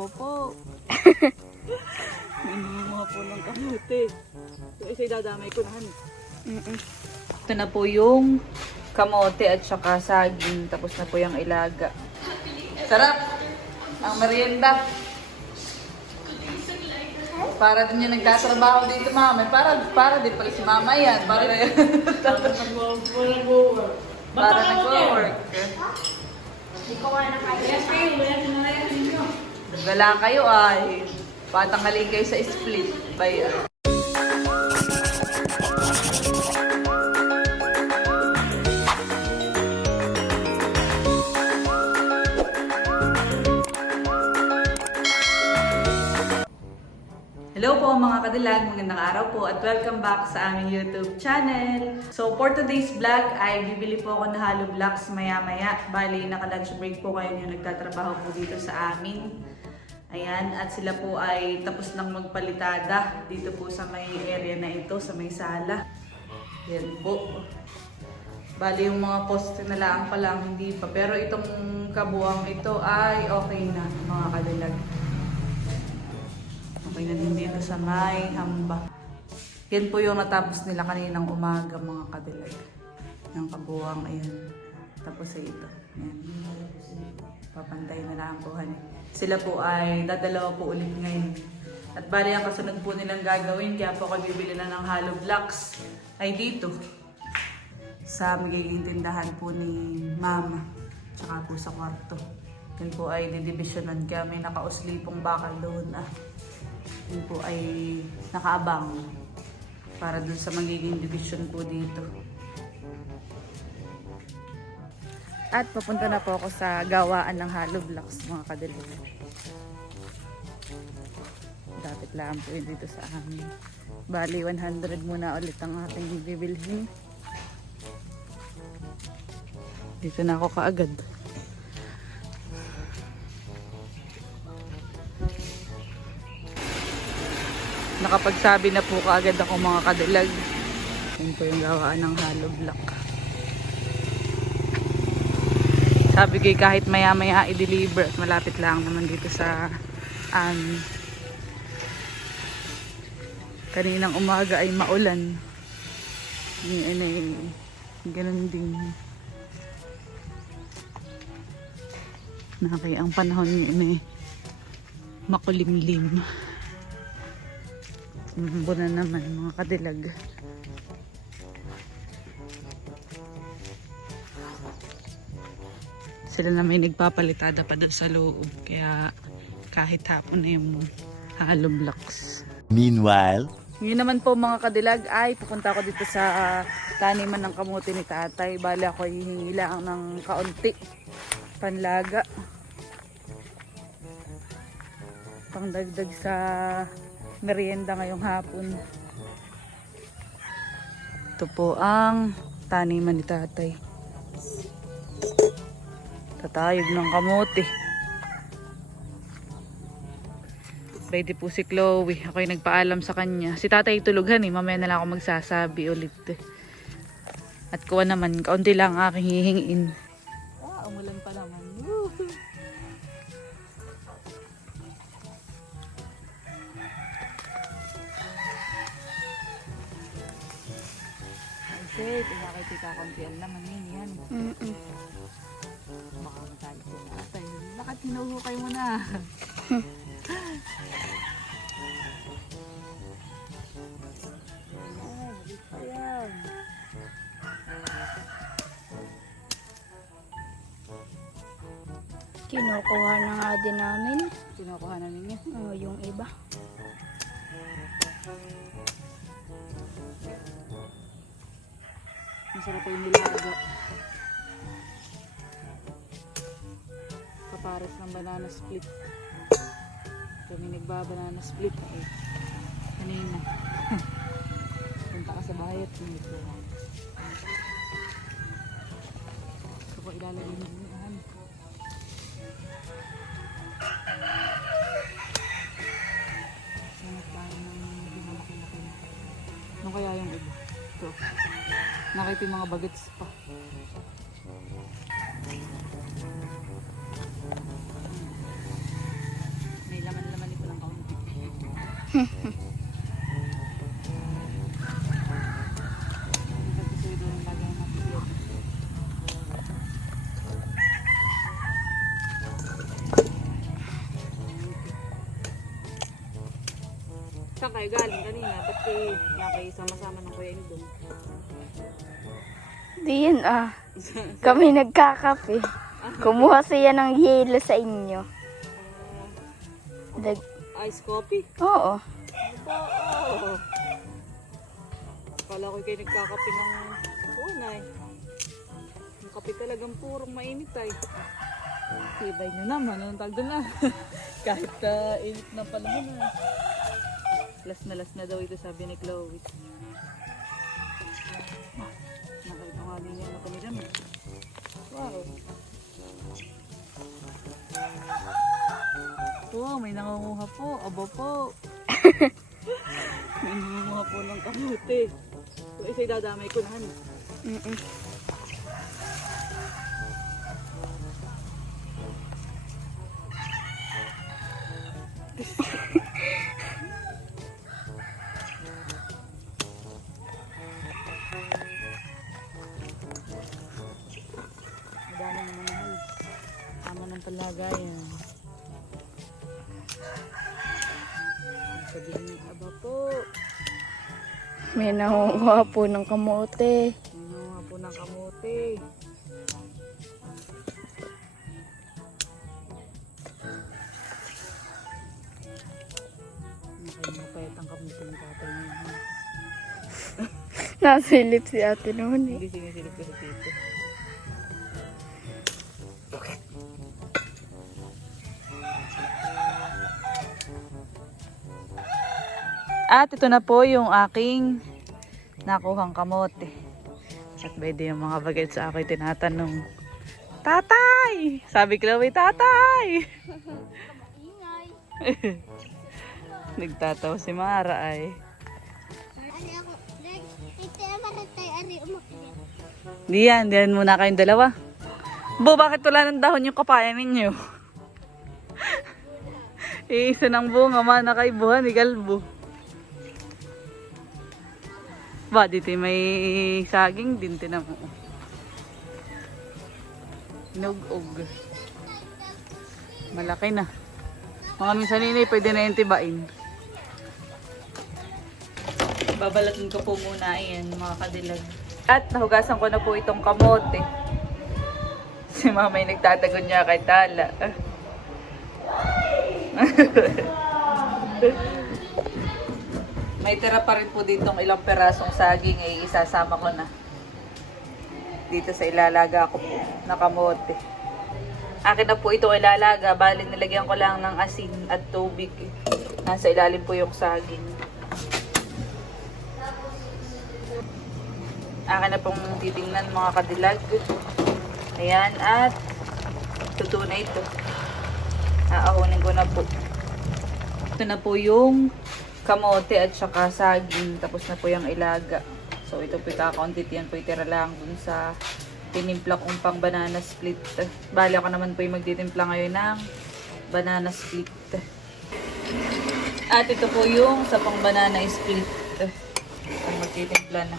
Aba po. Mga po ng kamote. So, isa dadamay ko na. Hani. Mm-mm. Ito na po yung kamote at saka saging. Tapos na po yung ilaga. Sarap! Ang merienda. Para din yung nagtatrabaho dito, mama. Para, para din pala si mama yan. Para, para nag-work. Wala kayo ay patanggalin kayo sa split. Bayan. Hello po mga kadilag, magandang araw po at welcome back sa aming YouTube channel. So for today's vlog ay bibili po ako ng Halo Blocks maya maya. Bali naka-lunch break po kayo yung nagtatrabaho po dito sa amin. Ayan, at sila po ay tapos nang magpalitada dito po sa may area na ito, sa may sala. Yan po. Bali yung mga poste na lang pa lang, hindi pa. Pero itong kabuang ito ay okay na mga kadilag. Okay na din dito sa may hamba. Yan po yung natapos nila kaninang umaga mga kadilag. Yung kabuwang, ayan. Tapos ay ito. Ayan. Papantay na lang po. honey. Sila po ay dadalawa po ulit ngayon. At bali ang kasunod po nilang gagawin, kaya po ako bibili na ng hollow blocks ay dito. Sa magiging tindahan po ni Mama. Tsaka po sa kwarto. Yan po ay didivisionan kaya may nakausli pong bakal doon ah. Yun po ay nakaabang para dun sa magiging division po dito. At papunta na po ako sa gawaan ng hollow blocks mga kadilag. Dapat lang po yun dito sa amin. Bali, 100 muna ulit ang ating bibilhin. Dito na ako kaagad. Nakapagsabi na po kaagad ako mga kadilag. Yun po yung gawaan ng hollow block. Sabi ko kahit maya maya i-deliver at malapit lang naman dito sa um, kaninang umaga ay maulan. Yan ay ganun din. Nakay ang panahon niya eh makulimlim. Sumambo na naman mga kadilag. Sila na may nagpapalitada pa doon sa loob. Kaya kahit hapon na yung hollow blocks. Meanwhile, Ngayon naman po mga kadilag ay pupunta ako dito sa ah, taniman ng kamuti ni tatay. Bali ako hihingi lang ng kaunti. Panlaga. Pangdagdag sa merienda ngayong hapon. Ito po ang taniman ni tatay. Tatayog ng kamote. Ready po si Chloe. Ako yung nagpaalam sa kanya. Si tatay tulugan eh. Mamaya na lang ako magsasabi ulit eh. At kuha naman, kaunti lang ang aking hihingiin. Ah, umulan pa naman. Woo! Ay, shit. Nakakita kauntian naman yun. Yan. Mm-mm. Hinuhukay mo na? Kinukuha na nga din namin. Kinukuha na ninyo. Oh, yung iba. Masarap yung nilaga. Kapares ng banana split. Kami nagbabanana split eh. Kanina. Punta ka sa bayat. Nito. Gusto ko ilalagay mo yung ano. Hanap tayo ng na. Ano kaya yung iba? Ito. Nakita yung mga bagets pa. May Saan kayo galing kanina? Ba't kayo nakisama-sama ng kuya doon? Di yan ah. Kami nagkakape. Kumuha siya ng yelo sa inyo. Dag Ice coffee? Oo. Oo. Akala ko kayo nagkakape ng unay. Ang kape talagang purong mainit ay. Tibay nyo naman, anong tag doon na. Kahit uh, init na pala mo na. Last na last na daw ito sabi ni Chloe. May nangunguha po. Aba po. may nangunguha po ng kamote. So, isa dadamay ko na. ano? Mm-mm. Madami naman mahal. Tama ng palagayan. Sabi niya, aba po. May nangunguha po ng kamote. Nangunguha po ng kamote. Nakayang ang kamote ng tatay niya. Nasilip si ate noon eh. Hindi sinisilip ko sa tito. At ito na po yung aking nakuhang kamote. At pwede yung mga bagay sa akin tinatanong, Tatay! Sabi Chloe, Tatay! Nagtatawa si Mara ay. Umakyat. Diyan, diyan muna kayong dalawa. Bo, bakit wala ng dahon yung kapayan ninyo? Iisa ng bunga, mana kay buhan, ni Galbo. Ba, dito may saging din, tinan mo. Nug-ug. Malaki na. Mga minsan nini, pwede na yung tibain. Babalatin ko po muna yan, mga kadilag. At nahugasan ko na po itong kamote. Si mama ay nagtatagon niya kay Tala. May tira pa rin po ditong ilang perasong saging ay isasama ko na. Dito sa ilalaga ko po na kamote. Akin na po ito ilalaga. Bali nilagyan ko lang ng asin at tubig. Nasa ilalim po yung saging. Akin na pong titingnan mga kadilag. Ayan, at tuto na ito. Aahonin ko na po. Ito na po yung kamote at saka saging. Tapos na po yung ilaga. So ito po kakauntit yan po itira lang dun sa tinimpla kong pang banana split. Bali ako naman po yung magtitimpla ngayon ng banana split. At ito po yung sa pang banana split. Ang magtitimpla na.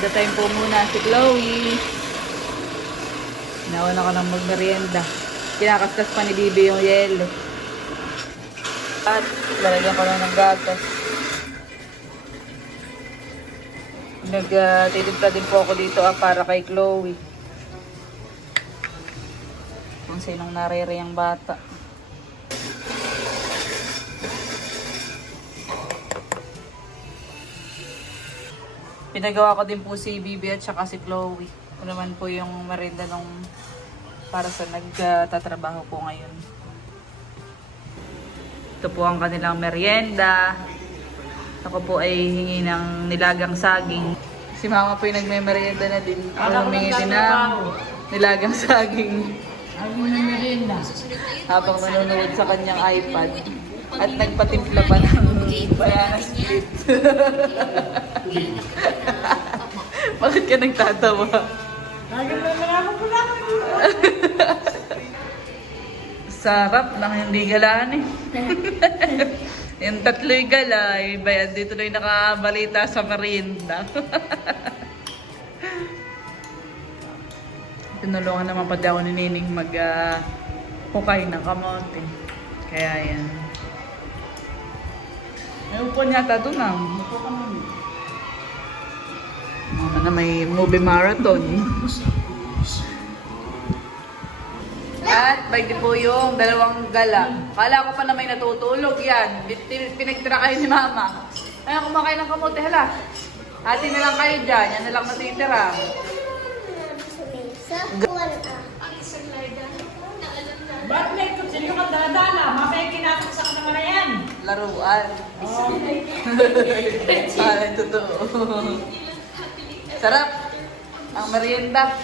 Merienda time po muna si Chloe. Nauna ko ng magmerienda. Kinakaskas pa ni Bibi yung yelo. At lalagyan ko lang ng gatas. Nagtitimpla din po ako dito ah, para kay Chloe. Kung sinong narere ang bata. Pinagawa ko din po si Bibi at saka si Chloe. Ito naman po yung merinda nung para sa nagtatrabaho po ngayon. Ito po ang kanilang merienda. Ako po ay hingi ng nilagang saging. Si mama po yung nagme-merienda na din. Ako humingi din ng nilagang saging. Habang nanonood sa kanyang iPad. At nagpatimpla pa ng banana split. Bakit ka nagtatawa? Sarap ng hindi galaan eh. Yung tatlo'y galay, bayan dito na yung nakabalita sa merienda. Tinulungan naman pa daw ni Nining mag ah, hukay ng kamote. Kaya yan. May upo yata doon ah. Mama na may movie marathon. At may di po yung dalawang gala. Kala ko pa na may natutulog yan. Pin- Pinagtira kayo ni Mama. Ayun, kumakain ng kamote. Hala. Ati na lang kayo dyan. Yan na lang kuwan ah. Ba't may kutsilyo ka daladala? Mamaya kinakaksak naman na yan. Laruan. Ay, totoo. Sarap. Ang merienda.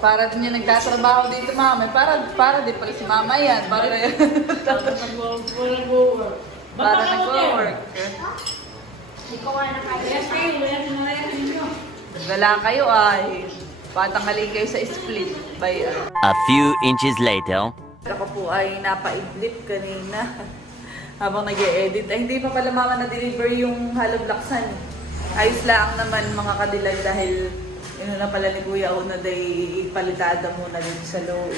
Para din yung nagtatrabaho dito, mama. Para, para din pala si mama yan. Para, nag-work. para nag-work. Yes, kayo. Wala na yan ninyo. Wala kayo ay. Patanggalin kayo sa split. By, uh, A few inches later. Ako po ay napaidlip kanina habang nag edit Ay, hindi pa pala mama na-deliver yung hollow blocks han. Ayos lang naman mga kadilag dahil yun na pala ni Kuya una day palitada muna din sa loob.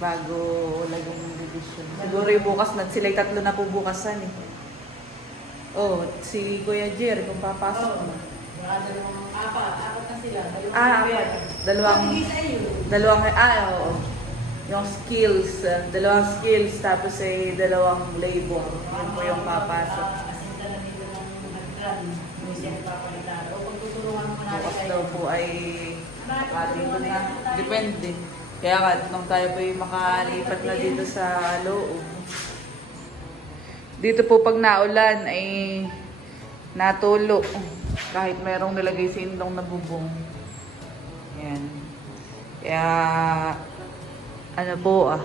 Bago lagong revision. Siguro yung bukas na, sila tatlo na po bukasan eh. Oh, si Kuya Jer, kung papasok mo. Ah, dalawang, dalawang, ah, oo. Yung skills, uh, dalawang skills, tapos ay dalawang labor. Yun po yung papasok. Bukas daw po ay makadito na. Depende. Kaya nga, nung tayo po yung makalipat na dito sa loob. Dito po pag naulan ay natulo. Kahit merong nilagay sa indong na bubong. Yan. Kaya, ano po ah,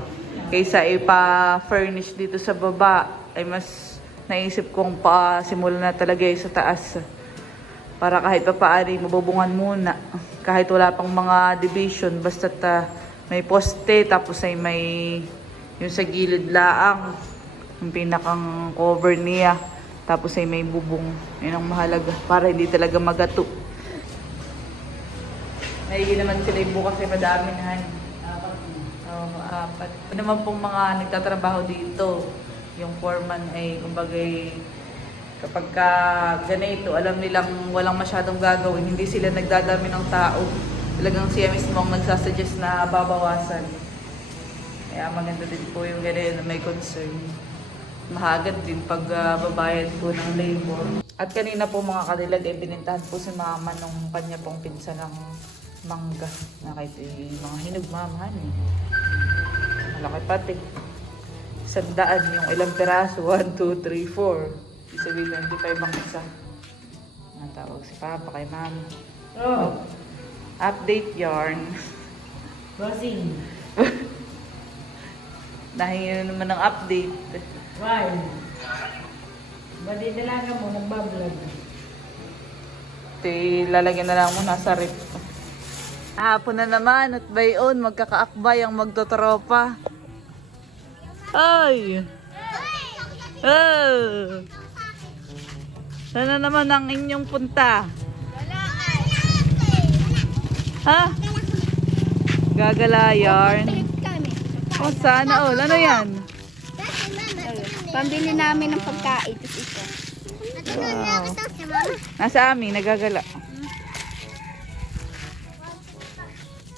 kaysa ipa-furnish dito sa baba, ay mas naisip kong pa simulan na talaga sa taas. Para kahit pa paari, mabubungan muna. Kahit wala pang mga division, basta may poste, tapos ay may yung sa gilid laang, yung pinakang cover niya. Tapos ay may bubong. Yun ang mahalaga. Para hindi talaga magato. Nahigi naman sila yung bukas ay madami na. han. Oo, apat. Ano naman pong mga nagtatrabaho dito, yung foreman ay, kumbaga, kapag ka ganito, alam nilang walang masyadong gagawin, hindi sila nagdadami ng tao. Talagang siya mismo ang nagsasuggest na babawasan. Kaya maganda din po yung ganyan na may concern. Mahagad din pag ah, babayad po ng labor. At kanina po mga kadilag, eh, binintahan po si mama nung kanya pong pinsan ng mangga. Na kahit eh, mga hinog mamahan eh. Malaki pati. Sandaan yung ilang peraso. 1, 2, 3, 4. Ibig sabihin 25 ang isa. Natawag si Papa kay Mama. Oh, Update yarn. bossing. Dahil naman ng update. Why? Ba't dalaga mo nagbablog? Ito, lalagyan na lang muna sa rip. Hapon na naman at bayon, magkakaakbay ang magtotropa. Ay! Oh! Sana naman ang inyong punta? Ha? Gagala yarn. Oh, sana all. Ano yan? Pambili namin ng pagkain. Ito. Si mama. Nasa amin, nagagala.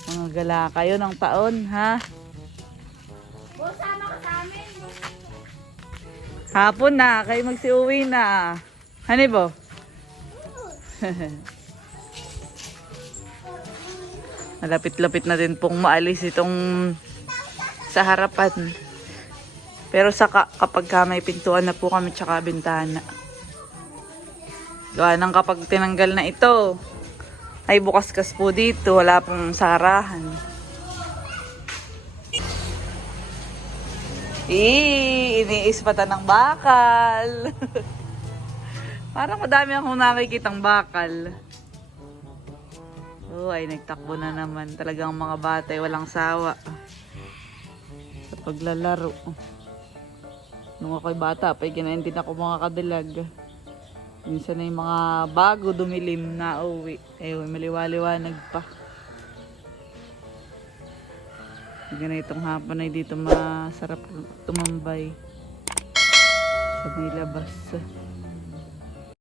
Mga gala kayo ng taon, ha? Hapon na, kayo magsiuwi na. Hani bo? Malapit-lapit na din pong maalis itong sa harapan. Pero sa ka- kapag ka may pintuan na po kami tsaka bintana. Gawa ng kapag tinanggal na ito, ay bukas-kas po dito, wala pong sarahan. Eh, iniispatan ng bakal. Parang madami akong nakikitang bakal. Oh, ay nagtakbo na naman. Talagang mga bata walang sawa. Paglalaro. Nung ako'y bata, pa ginain din ako mga kadilag. Minsan ay mga bago dumilim na uwi. Ayun, maliwaliwanag pa. Ganitong hapon ay dito masarap tumambay sa may labas.